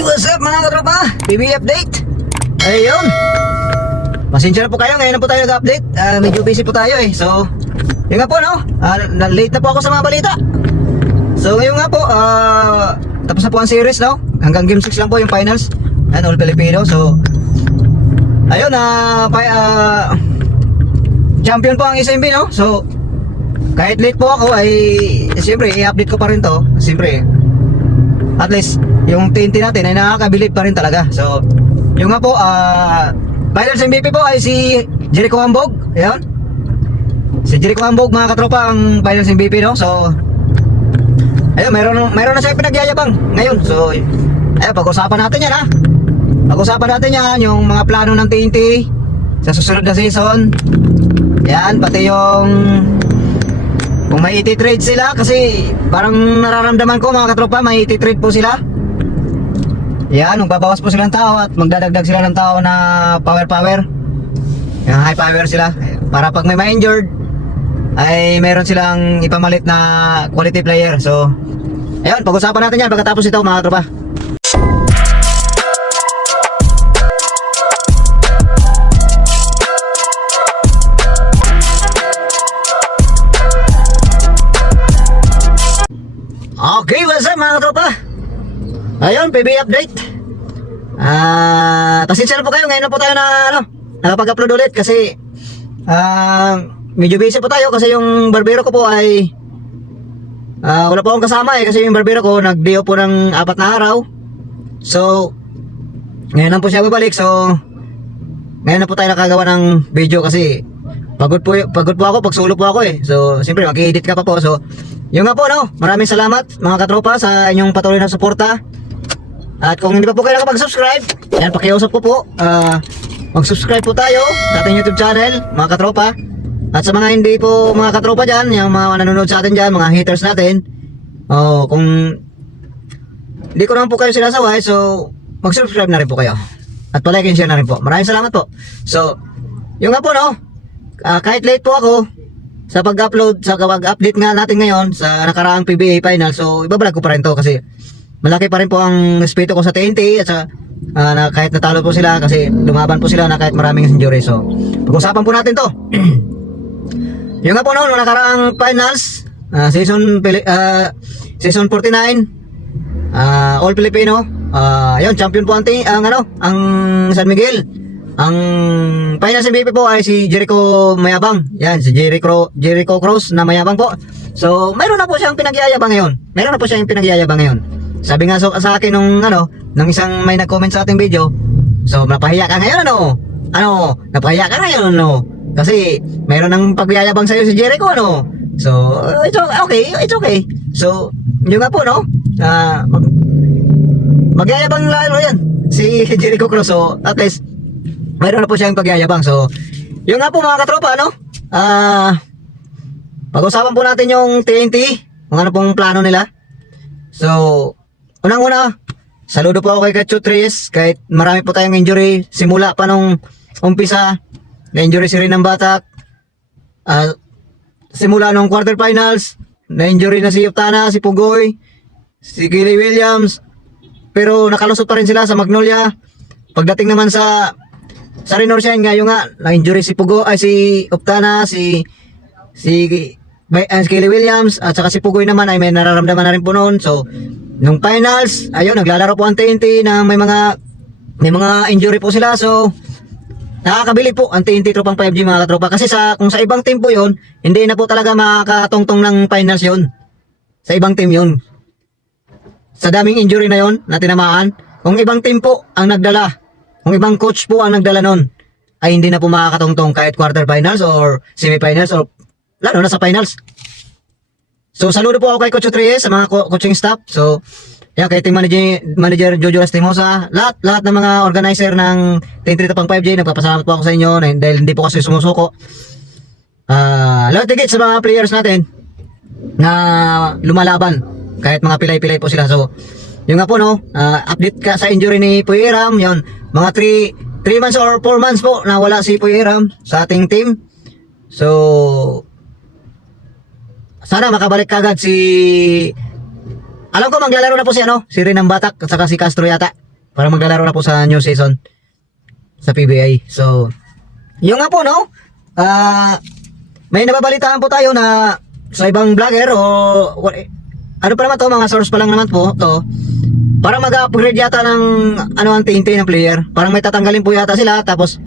Okay, what's up mga katropa? PB update. Ayun. Pasensya na po kayo, ngayon na po tayo nag-update. Medyo busy po tayo eh. So, yun nga po no. Late na po ako sa mga balita. So, yun nga po, tapos na po ang series no. Hanggang game 6 lang po yung finals. All Filipino. So, ayun, champion po ang SMB no. So, kahit late po ako ay siyempre i-update ko pa rin to. Siyempre, at least yung TNT natin ay nakakabilib pa rin talaga. So, yung nga po, finals MVP po ay si Jericho Hambog. Ayan. Si Jericho Hambog mga katropa ang finals MVP no. So, ayun, mayroon na siya pinagyayabang ngayon. So, ayun, pag-usapan natin yan ha. Pag-usapan natin yan, yung mga plano ng TNT sa susunod na season. Yan, pati yung kung may iti-trade sila, kasi parang nararamdaman ko mga katropa, may iti-trade po sila. Yan, magbabawas po sila ng tao at magdadagdag sila ng tao na power. Yan, high power sila. Para pag may ma-injured, ay meron silang ipamalit na quality player. So, ayun, pag-usapan natin yan pagkatapos ito mga katropa. Okay, what's up mga katropa? Ayun, PB update. Pasensya na po kayo, ngayon na po tayo na nakapag-upload ulit kasi medyo busy po tayo kasi yung barbero ko po ay wala po akong kasama eh, kasi yung barbero ko nag-day po ng 4 na araw. So, ngayon lang po siya babalik. So, ngayon na po tayo nakagawa ng video kasi pagod po ako, pagsulo po ako eh. So, siyempre mag-i-edit ka pa po. So, yung nga po no, maraming salamat mga katropa sa inyong patuloy na suporta. At kung hindi pa po kayo nakapag-subscribe, yan, pakiusap ko po, mag-subscribe po tayo sa ating YouTube channel mga katropa. At sa mga hindi po mga katropa dyan, yung mga nanonood sa atin dyan, mga haters natin, kung hindi ko naman po kayo sinasaway, so mag-subscribe na rin po kayo. At palike and share na rin po. Maraming salamat po. So, yung nga po no, kahit late po ako sa pag-upload, sa pag-update nga natin ngayon sa nakaraang PBA final, so ibablog ko pa rin to kasi malaki pa rin po ang respeto ko sa TNT at sa kahit natalo po sila kasi lumaban po sila na kahit maraming injury. So, pag-usapan po natin to. Yung nga po noon, nakaraang finals, season 49, All Filipino, ayun, champion po ang San Miguel. Ang finals MVP po ay si Jericho Mayabang. Yan, si Jericho Cross na mayabang po. So, mayroon na po siyang pinagyayabang ngayon. Sabi nga sa akin nung isang may nag-comment sa ating video. So, napahiya ka ngayon napahiya ka ngayon kasi mayroon ng pagyayabang sa iyo si Jericho So, it's okay. So, yun nga po magyayabang lalo yan si Jericho Cross. So, at least mayroon na po siyang pagyayabang. So, yun nga po mga katropa pag-usapan po natin yung TNT, kung ano pong plano nila. So, unang-una, saludo po ako kay Kacho Tres, kahit marami po tayong injury simula pa nung umpisa. Na-injury si Rin ng Batak, simula nung quarterfinals, na-injury na si Yuptana, si Pugoy, si Gilly Williams, pero nakalusot pa rin sila sa Magnolia. Pagdating naman sa Rinor Shine, ngayon nga na-injury si Pugoy, si Yuptana, si Gilly Williams, at saka si Pugoy naman ay may nararamdaman na rin po noon. So, nung finals, ayun, naglalaro po ang TNT na may mga injury po sila. So, nakakabilib po ang TNT Tropang 5G mga katropa. Kasi kung sa ibang team po yun, hindi na po talaga makakatungtong ng finals yun. Sa ibang team yun. Sa daming injury na yun, na tinamaan. Kung ibang team po ang nagdala, kung ibang coach po ang nagdala nun, ay hindi na po makakatungtong kahit quarterfinals or semifinals or lalo na sa finals. So, saludo po ako kay Coach Reyes sa mga coaching staff. So, yan, kay team manager Jojo Lastimosa, lahat ng mga organizer ng TNT Tropang 5J, nagpapasalamat po ako sa inyo dahil hindi po kasi sumusuko. Lahat tigit sa mga players natin na lumalaban, kahit mga pilay-pilay po sila. So, yun nga po update ka sa injury ni Puy Iram, yun, mga 3 months or 4 months po na wala si Puy Iram sa ating team. So, sana makabalik kagad si Alam ko maglalaro na po si Rin ng Batak at saka si Castro yata. para maglalaro na po sa new season sa PBA. So, yung nga po, no? May nababalitaan po tayo na sa ibang vlogger o ano pa naman to, mga source pa lang naman po to, para mag-upgrade yata ng ano ang TNT ng player. Parang may tatanggalin po yata sila, tapos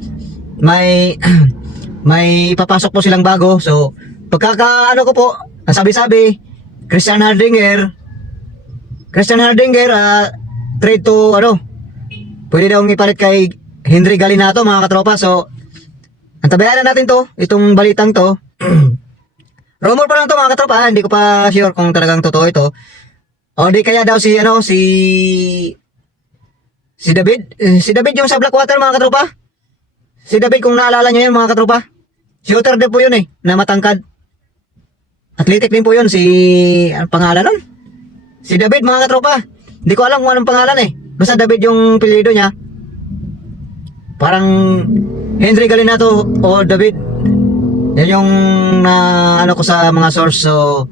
may may ipapasok po silang bago. So, pagkaka ano ko po, ang sabi-sabi, Christian Hardinger, trade to ano, pwede daw ipalit kay Henry Galinato, mga katropa. So, antabayan na natin to, itong balitang to. Rumor pa lang to, mga katropa, hindi ko pa sure kung talagang totoo ito. O di kaya daw si ano, si David, si David yung sa Blackwater, mga katropa. Si David, kung naalala nyo yun, mga katropa. Shooter din po yun eh, na matangkad. Athletic din po yun, si anong pangalan nun? Si David, mga katropa. Hindi ko alam kung anong pangalan eh. Basta David yung apelyido niya. Parang Henry Galinato o David. Yan yung na ano ko sa mga source. So,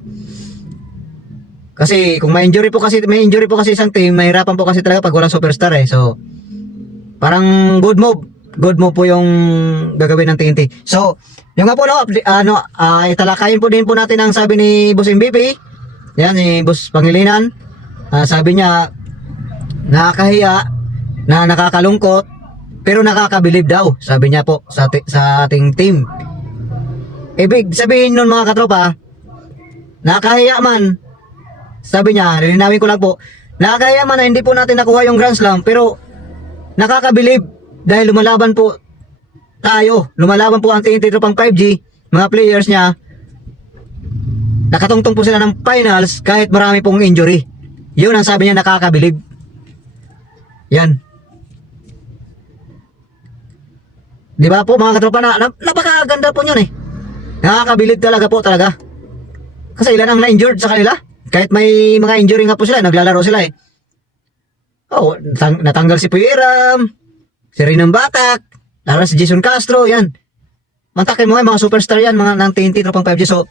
kasi kung may injury po kasi isang team, mahirapan po kasi talaga pag walang superstar eh. So, parang good move po yung gagawin ng TNT. So, yung nga po no, italakayin po din po natin ang sabi ni Boss MVP. Yan, si Boss Pangilinan. Sabi niya, nakakahiya, na nakakalungkot, pero nakakabilib daw. Sabi niya po sa ating team. Ibig sabihin nun, mga katropa, nakakahiya man. Sabi niya, lilinawin ko lang po, nakakahiya man na hindi po natin nakuha yung Grand Slam, pero nakakabilib dahil lumalaban po tayo. Lumalaban po ang TNT Tropang 5G, mga players niya. Nakatungtong po sila ng finals kahit marami pong injury. Yun ang sabi niya, nakakabilib. Yan. Di ba po, mga katropa, napakaganda po yun eh. Nakakabilib talaga po talaga. Kasi ilan ang na-injured sa kanila. Kahit may mga injury nga po sila, naglalaro sila eh. Oh, natanggal si Puyeram, si Rinang Batak, lalo si Jason Castro, yan. Mantakin mo mga superstar yan, mga ng TNT Tropang 5G. So,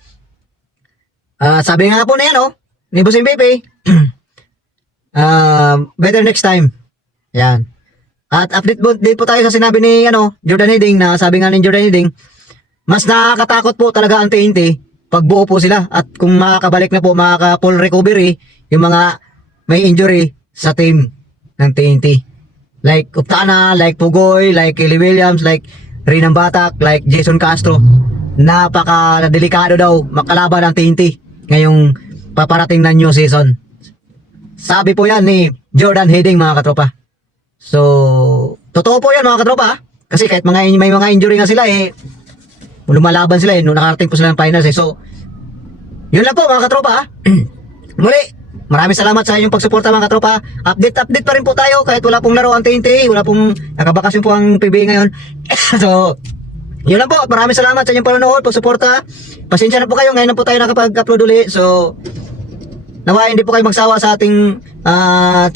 sabi nga po na yan, oh, ni Boss MVP, better next time. Yan. At update din po tayo sa sinabi ni Jordan Hiddink, na sabi nga ni Jordan Hiddink, mas nakakatakot po talaga ang TNT pag buo po sila, at kung makakabalik na po, makaka-full recovery yung mga may injury sa team ng TNT. Like Uptana, like Pugoy, like Kelly Williams, like Rinang Batak, like Jason Castro. Napaka-delikado daw makalaban ng TNT ngayong paparating na new season. Sabi po yan ni Jordan Hiddink, mga katropa. So, totoo po yan, mga katropa. Kasi kahit may mga injury nga sila eh, lumalaban sila eh, nung nakarating po sila ng finals eh. So, yun lang po, mga katropa. Muli, maraming salamat sa inyong pagsuporta, mga katropa. Update pa rin po tayo kahit wala pong laro ang TNT, wala pong nakabakasyon po ang PBA ngayon. So, yun lang po, maraming salamat sa inyong panonood, pagsuporta. Pasensya na po kayo, ngayon na po tayo nakapag-upload ulit. So, nawa hindi po kayo magsawa sa ating sa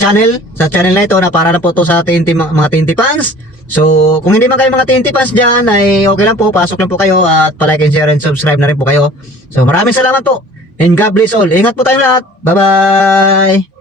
channel na ito, na para na po to sa TNT, mga TNT fans. So, kung hindi man kayo mga TNT fans dyan, ay okay lang po, pasok lang po kayo at palike and share and subscribe na rin po kayo. So, maraming salamat po and God bless all. Ingat po tayong lahat. Bye bye.